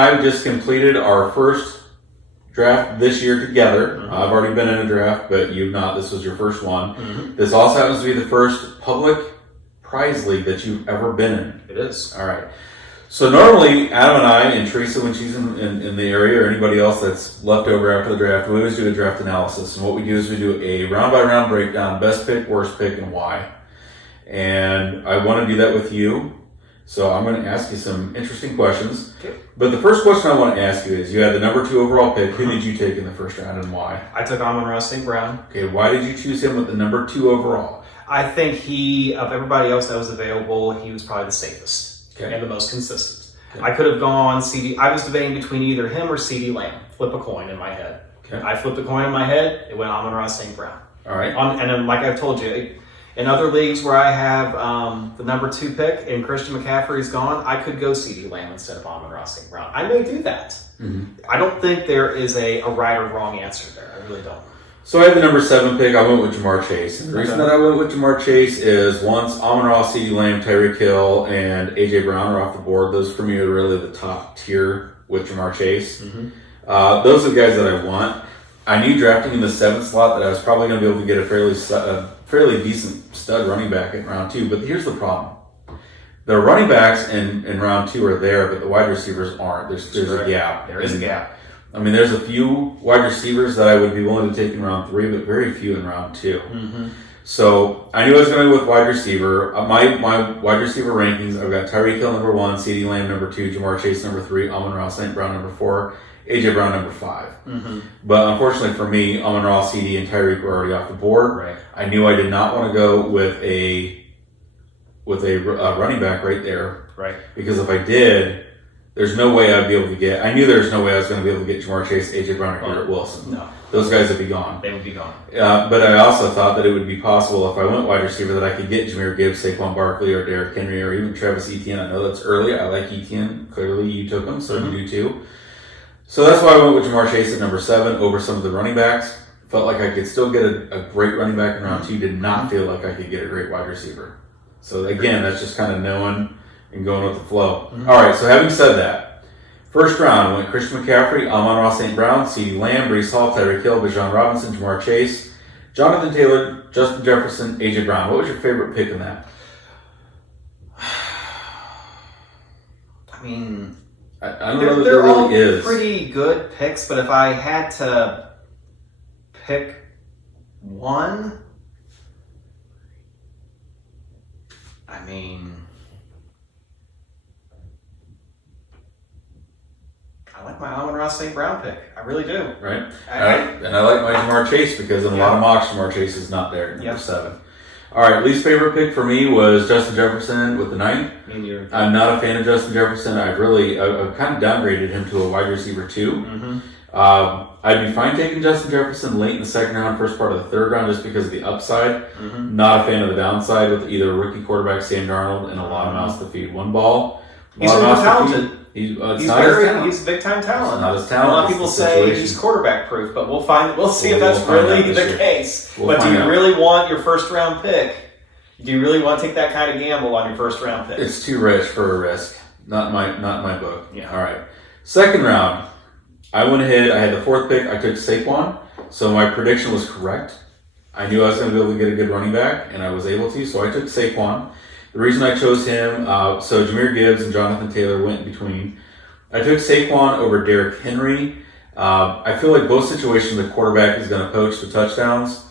I just completed our first draft this year together. I've already been in a draft, but you've not. This was your first one. This also happens to be the first public prize league that you've ever been in. It is. All right. So normally, Adam and I, and Teresa when she's in the area, or anybody else that's left over after the draft, we always do a draft analysis. And what we do is we do a round-by-round breakdown, best pick, worst pick, and why. And I want to do that with you. So I'm going to ask you some interesting questions. Okay. But the first question I want to ask you is, you had the number 2 overall pick. Who did you take in the first round and why? I took Amon-Ra St. Brown. Okay, why did you choose him with the number 2 overall? I think of everybody else that was available, he was probably the safest and the most consistent. Okay. I could have gone CD. I was debating between either him or CD Lamb. Flip a coin in my head. Okay. I flipped a coin in my head. It went Amon-Ra St. Brown. All right. And then, like I've told you, in other leagues where I have the number 2 pick and Christian McCaffrey's gone, I could go CD Lamb instead of Amon-Ra St. Brown. I may do that. I don't think there is a right or wrong answer there. I really don't. So I had the number 7 pick. I went with Ja'Marr Chase. And the reason that I went with Ja'Marr Chase is once Amon-Ra, CeeDee Lamb, Tyreek Hill, and A.J. Brown are off the board, those for me are really the top tier with Ja'Marr Chase. Those are the guys that I want. I knew drafting in the 7th slot that I was probably going to be able to get a fairly decent stud running back in round 2. But here's the problem. The running backs in round 2 are there, but the wide receivers aren't. There's a gap. There is a gap. I mean, there's a few wide receivers that I would be willing to take in round 3, but very few in round 2. So I knew I was going to go with wide receiver. My wide receiver rankings, I've got Tyreek Hill number 1, CeeDee Lamb number 2, Ja'Marr Chase number 3, Amon-Ra St. Brown number 4, A.J. Brown number 5. But unfortunately for me, Amon-Ra, CeeDee, and Tyreek were already off the board. Right. I knew I did not want to go with a running back right there. Right. Because if I did, there's no way I'd be able to get. I knew there was no way I was going to be able to get Ja'Marr Chase, A.J. Brown, or Garrett Wilson. No. Those guys would be gone. They would be gone. But I also thought that it would be possible if I went wide receiver that I could get Jahmyr Gibbs, Saquon Barkley, or Derrick Henry, or even Travis Etienne. I know that's early. I like Etienne. Clearly, you took him, so you do too. So that's why I went with Ja'Marr Chase at number 7 over some of the running backs. Felt like I could still get a great running back in round 2. Did not feel like I could get a great wide receiver. So again, that's just kind of knowing and going with the flow. All right, so having said that, first round, I went Christian McCaffrey, Amon-Ra St. Brown, CeeDee Lamb, Breece Hall, Tyreek Hill, Bijan Robinson, Ja'Marr Chase, Jonathan Taylor, Justin Jefferson, A.J. Brown. What was your favorite pick in that? I mean, I don't know that they're there all really is. pretty good picks, but if I had to pick one, I mean, I like my Amon-Ra St. Brown pick. I really do. Right. And I like my Ja'Marr Chase because in a lot of mocks, Ja'Marr Chase is not there at number 7. All right, least favorite pick for me was Justin Jefferson with the 9th. I'm not a fan of Justin Jefferson. I've kind of downgraded him to a wide receiver 2. I'd be fine taking Justin Jefferson late in the 2nd round, first part of the 3rd round, just because of the upside. Not a fan of the downside with either rookie quarterback Sam Darnold and a lot of mouths to feed one ball. He's super talented. He's a big time talent. It's not his talent. A lot of people say he's quarterback proof, but we'll see if that's really the case. But do you really want your first round pick? Do you really want to take that kind of gamble on your first round pick? It's too rich for a risk. Not my book. Yeah. All right. 2nd round, I went ahead. I had the 4th pick. I took Saquon. So my prediction was correct. I knew I was going to be able to get a good running back, and I was able to. So I took Saquon. The reason I chose him, so Jahmyr Gibbs and Jonathan Taylor went in between. I took Saquon over Derrick Henry. I feel like both situations the quarterback is going to poach the touchdowns.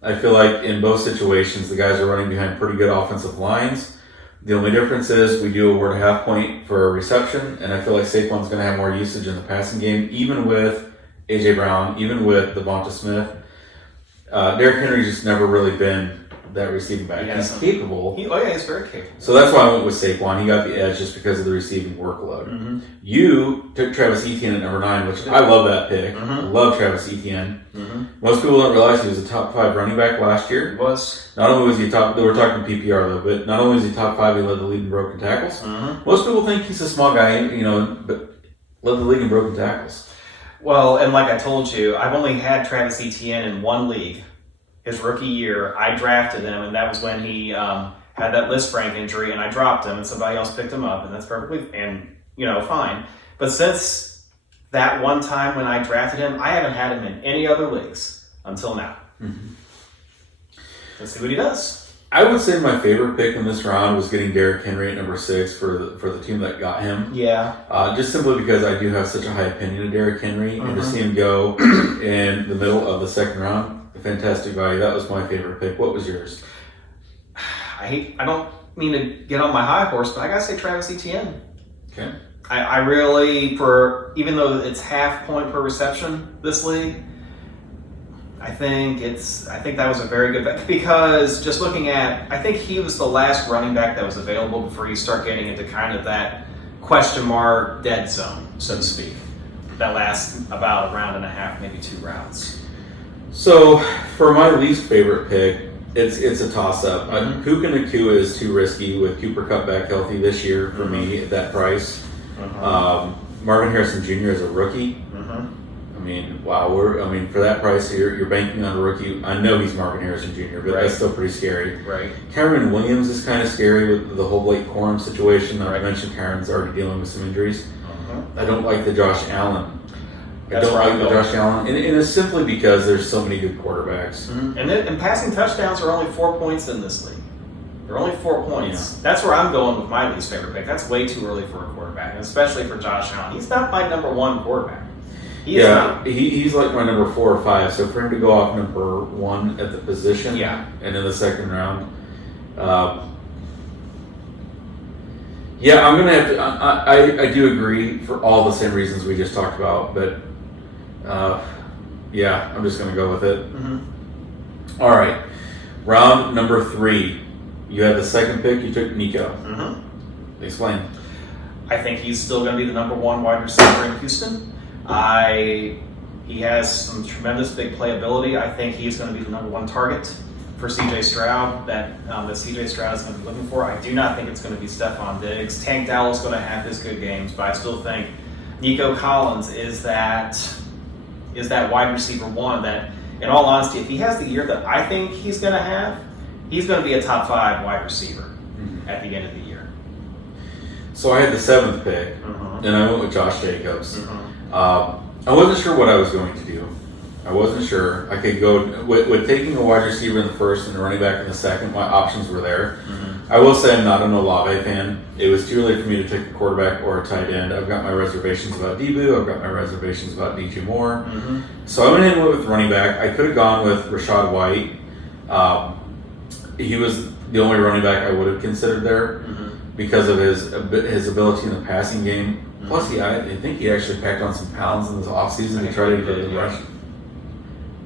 I feel like in both situations the guys are running behind pretty good offensive lines. The only difference is we do award a half point for a reception, and I feel like Saquon's going to have more usage in the passing game, even with A.J. Brown, even with Devonta Smith. Derrick Henry's just never really been that receiving back. He's capable. He's very capable. So that's why I went with Saquon. He got the edge just because of the receiving workload. You took Travis Etienne at number 9, which I love that pick. I love Travis Etienne. Most people don't realize he was a top 5 running back last year. He was. Not only was he top, we're talking PPR though, but not only was he top 5, he led the league in broken tackles. Most people think he's a small guy, but led the league in broken tackles. Well, and like I told you, I've only had Travis Etienne in one league. His rookie year, I drafted him, and that was when he had that Lisfranc injury, and I dropped him, and somebody else picked him up, and that's perfectly, fine. But since that one time when I drafted him, I haven't had him in any other leagues until now. Let's see what he does. I would say my favorite pick in this round was getting Derrick Henry at number 6 for the team that got him. Yeah. Just simply because I do have such a high opinion of Derrick Henry, and to see him go in the middle of the second round, fantastic value. That was my favorite pick. What was yours? I don't mean to get on my high horse, but I gotta say Travis Etienne. Okay. I really, even though it's half point per reception this league, I think that was a very good bet, because just looking at, I think he was the last running back that was available before you start getting into kind of that question mark dead zone, so to speak. That lasts about a round and a half, maybe 2 rounds. So for my least favorite pick, it's a toss-up. Puka Nacua is too risky with Cooper Kupp back healthy this year for me at that price. Marvin Harrison Jr. is a rookie. I mean, wow. For that price, you're banking on a rookie. I know he's Marvin Harrison Jr., but that's still pretty scary. Right. Kyron Williams is kind of scary with the whole Blake Corum situation. I mentioned Kyron's already dealing with some injuries. I don't like the Josh Allen. Josh Allen, and it's simply because there's so many good quarterbacks. And passing touchdowns are only 4 points in this league. They're only 4 points. Yeah. That's where I'm going with my least favorite pick. That's way too early for a quarterback, and especially for Josh Allen. He's not my number 1 quarterback. He's like my number 4 or 5. So for him to go off number 1 at the position, and in the second round, I'm gonna have to. I do agree for all the same reasons we just talked about, but I'm just gonna go with it. All right, round number 3. You had the second pick. You took Nico. Explain. I think he's still going to be the number 1 wide receiver in Houston. He has some tremendous big playability. I think he's going to be the number 1 target for C.J. Stroud that C.J. Stroud is going to be looking for. I do not think it's going to be Stephon Diggs. Tank Dell is going to have his good games, but I still think Nico Collins is that wide receiver 1 that, in all honesty, if he has the year that I think he's going to have, he's going to be a top 5 wide receiver at the end of the year. So I had the 7th pick, and I went with Josh Jacobs. I wasn't sure what I was going to do. I wasn't sure. I could go with taking a wide receiver in the first and a running back in the second. My options were there. I will say I'm not an Olave fan. It was too early for me to take a quarterback or a tight end. I've got my reservations about Debo. I've got my reservations about DJ Moore. So I went in with running back. I could have gone with Rachaad White. He was the only running back I would have considered there because of his ability in the passing game. Plus, I think he actually packed on some pounds in this offseason to try to get the rush.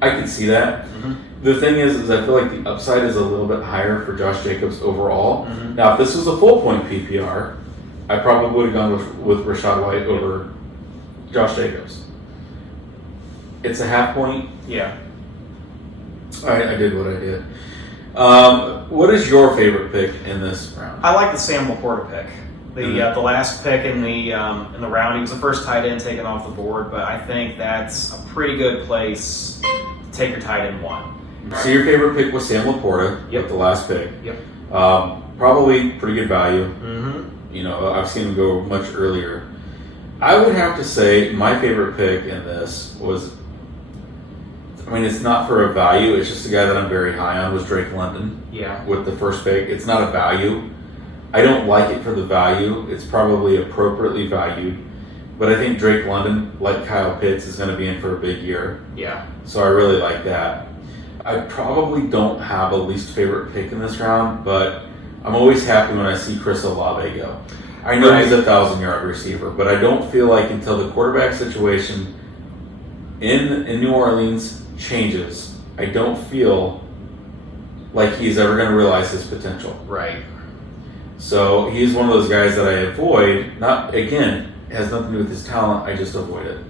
I can see that. The thing is I feel like the upside is a little bit higher for Josh Jacobs overall. Now, if this was a full point PPR, I probably would have gone with Rachaad White over Josh Jacobs. It's a half point. Yeah. I did what I did. What is your favorite pick in this round? I like the Sam Laporta pick. The last pick in the round. He was the first tight end taken off the board, but I think that's a pretty good place to take your tight end 1. So your favorite pick was Sam Laporta. Yep. The last pick. Yep. Probably pretty good value. You know, I've seen him go much earlier. I would have to say my favorite pick in this was, I mean, it's not for a value. It's just a guy that I'm very high on, was Drake London. Yeah. With the first pick. It's not a value. I don't like it for the value. It's probably appropriately valued. But I think Drake London, like Kyle Pitts, is going to be in for a big year. Yeah. So I really like that. I probably don't have a least favorite pick in this round, but I'm always happy when I see Chris Olave go. I know he's a 1,000-yard receiver, but I don't feel like until the quarterback situation in New Orleans changes, I don't feel like he's ever going to realize his potential. Right. So he's one of those guys that I avoid. Not, again, has nothing to do with his talent. I just avoid it.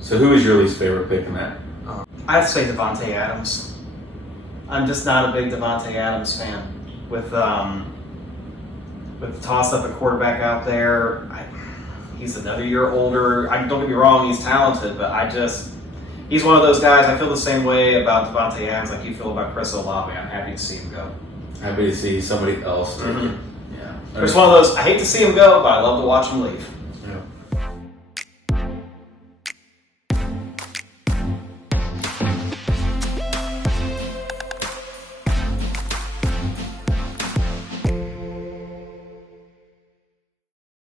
So who is your least favorite pick in that? I'd say Devontae Adams. I'm just not a big Devontae Adams fan. With the toss-up at quarterback out there, he's another year older. Don't get me wrong, he's talented, but he's one of those guys. I feel the same way about Devontae Adams like you feel about Chris Olave. I'm happy to see him go. Happy to see somebody else. Yeah. It's one of those, I hate to see him go, but I love to watch him leave.